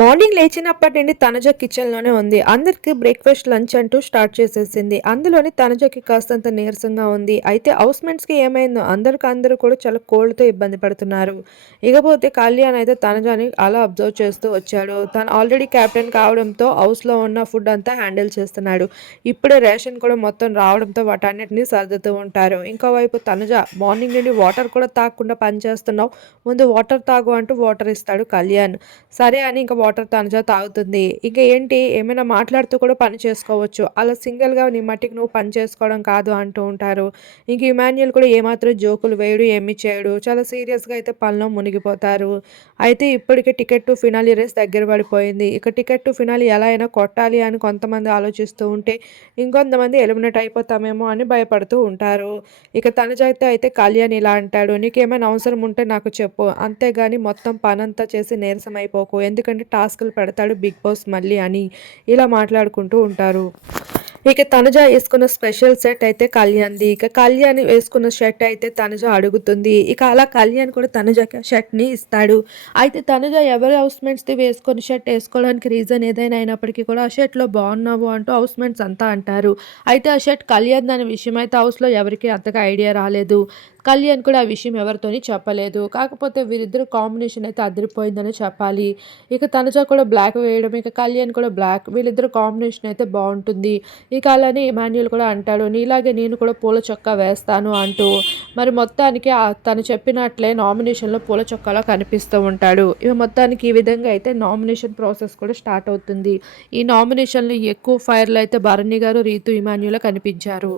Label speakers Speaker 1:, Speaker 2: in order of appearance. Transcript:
Speaker 1: Morning లేచినప్పటి నుండి తనజ కిచెన్లోనే ఉంది. అందరికి బ్రేక్ఫాస్ట్ లంచ్ అంటూ స్టార్ట్ చేసేసింది. అందులోని తనజకి కాస్తంత నీరసంగా ఉంది. అయితే హౌస్కి ఏమైందో అందరికి అందరూ కూడా చాలా కోల్డ్తో ఇబ్బంది పడుతున్నారు. ఇకపోతే కళ్యాణ్ అయితే తనజాని అలా అబ్జర్వ్ చేస్తూ వచ్చాడు. తను ఆల్రెడీ కెప్టెన్ కావడంతో హౌస్లో ఉన్న ఫుడ్ అంతా హ్యాండిల్ చేస్తున్నాడు. ఇప్పుడే రేషన్ కూడా మొత్తం రావడంతో వాటన్నిటిని సర్దుతూ ఉంటారు. ఇంకోవైపు తనజ మార్నింగ్ నుండి వాటర్ కూడా తాగకుండా పనిచేస్తున్నావు ముందు వాటర్ తాగు అంటూ వాటర్ ఇస్తాడు కళ్యాణ్. సరే అని ఇంకా వాటర్ తనజా తాగుతుంది. ఇంకా ఏంటి? ఏమైనా మాట్లాడుతూ కూడా పని చేసుకోవచ్చు. అలా సింగిల్గా నీ మట్టికి నువ్వు పని చేసుకోవడం కాదు అంటూ ఉంటారు. ఇంక ఇమాన్యుల్ కూడా ఏమాత్రం జోకులు వేయడు ఏమి చేయడు. చాలా సీరియస్గా అయితే పనిలో మునిగిపోతారు. అయితే ఇప్పటికే టికెట్ టు ఫినాలి రేస్ దగ్గర పడిపోయింది. ఇక టికెట్ టు ఫినాలి ఎలా అయినా కొట్టాలి అని కొంతమంది ఆలోచిస్తూ ఉంటే ఇంకొంతమంది ఎలిమినేట్ అయిపోతామేమో అని భయపడుతూ ఉంటారు. ఇక తనజైతే అయితే కళ్యాణ్ ఇలా అంటాడు నీకేమైనా అవసరం ఉంటే నాకు చెప్పు. అంతేగాని మొత్తం పనంతా చేసి నీరసం అయిపోకు. ఎందుకంటే టాస్క్లు పెడతాడు బిగ్ బాస్ మళ్ళీ అని ఇలా మాట్లాడుకుంటూ ఉంటారు. ఇక తనుజ వేసుకున్న స్పెషల్ సెట్ అయితే కళ్యాణ్ది. ఇక కళ్యాణ్ వేసుకున్న షర్ట్ అయితే తనుజ అడుగుతుంది. ఇక అలా కళ్యాణ్ కూడా తనుజకి షర్ట్ని ఇస్తాడు. అయితే తనుజ ఎవరి హౌస్మెంట్స్ది వేసుకుని షర్ట్ వేసుకోవడానికి రీజన్ ఏదైనా అయినప్పటికీ కూడా ఆ షర్ట్లో బాగున్నావు అంటూ హౌస్మెంట్స్ అంతా అంటారు. అయితే ఆ షర్ట్ కళ్యాణ్ అనే విషయం అయితే హౌస్లో ఎవరికి అంతగా ఐడియా రాలేదు. కళ్యాణ్ కూడా ఆ విషయం ఎవరితోని చెప్పలేదు. కాకపోతే వీరిద్దరు కాంబినేషన్ అయితే అదిరిపోయిందని చెప్పాలి. ఇక తనుజ కూడా బ్లాక్ వేయడం ఇక కళ్యాణ్ కూడా బ్లాక్ వీళ్ళిద్దరు కాంబినేషన్ అయితే బాగుంటుంది. ఇక అలానే ఇమాన్యుల్ కూడా అంటాడు నీలాగే నేను కూడా పూల చొక్కా వేస్తాను అంటూ. మరి మొత్తానికి తను చెప్పినట్లే నామినేషన్లో పూల చొక్కాలో కనిపిస్తూ ఉంటాడు. ఇవి మొత్తానికి ఈ విధంగా అయితే నామినేషన్ ప్రాసెస్ కూడా స్టార్ట్ అవుతుంది. ఈ నామినేషన్లో ఎక్కువ ఫైర్లు అయితే భరణి గారు రీతు ఇమాన్యుల కనిపించారు.